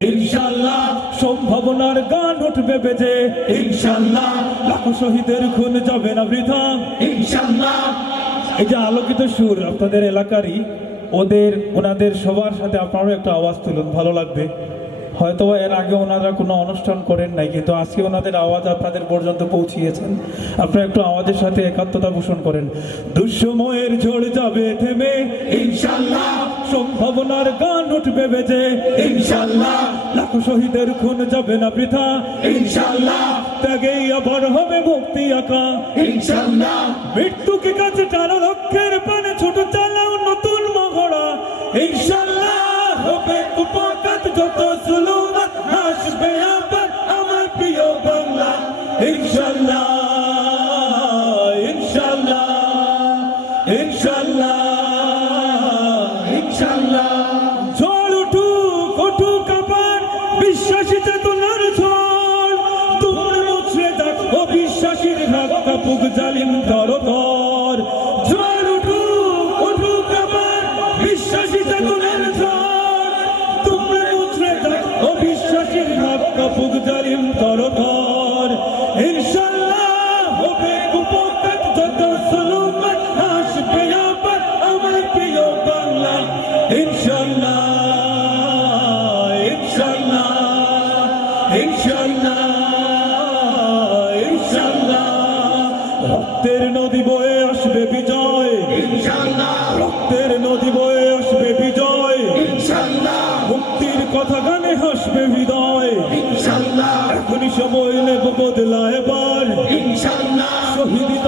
ইনশাল্লাহ সম্ভাবনার গান উঠবে বেজে। ইনশাল্লাহ লাখো শহীদের খুন যাবে না বৃথা। ইনশাল্লাহ এই যে আলোকিত সুর আপনাদের এলাকারই, ওদের, ওনাদের সবার সাথে আপনারও একটা আওয়াজ তুলুন, ভালো লাগবে। হয়তো এর আগে ওনারা কোনো অনুষ্ঠান করেন নাই, কিন্তু আজকে ওনাদের আওয়াজ আপনাদের পর্যন্ত পৌঁছিয়েছেন। আপনারা একটু আওয়াজের সাথে একাত্মতা পোষণ করেন। দুঃসময়ের ঝড় যাবে থেমে, ইনশাল্লাহ সম্ভাবনার গান উঠবে বেজে। ইনশাল্লাহ লাখো শহীদের খুন যাবে না বৃথা। ইনশাল্লাহ ত্যাগেই আবার হবে মুক্তি আঁকা ইনশাল্লাহ মৃত্যুকে কাছে টানা লক্ষ্যের পানে ছোট চালাও নতুন মহড়া। ইনশাল্লাহ হবে উপকাত যত ইনশাল্লাহ ইনশাল্লাহ ইনশাল্লাহ ইনশাল্লাহ। ঝড় উঠুক উঠুক আবার বিশ্বাসী চেতনার ঝড়। তোমরা মুছড়ে দেখ অবিশ্বাসীর ভাগ কাপুক জালিম তরতর রক্তের নদী বয়ে আসবে বিজয়। ইনশাল্লাহ রক্তের নদী বয়ে আসবে বিজয়। ইনশাল্লাহ মুক্তির কথা গানে হাসবে হৃদয়। ইনশাল্লাহ এখনই সময় নেব বদলা এবার। শহীদ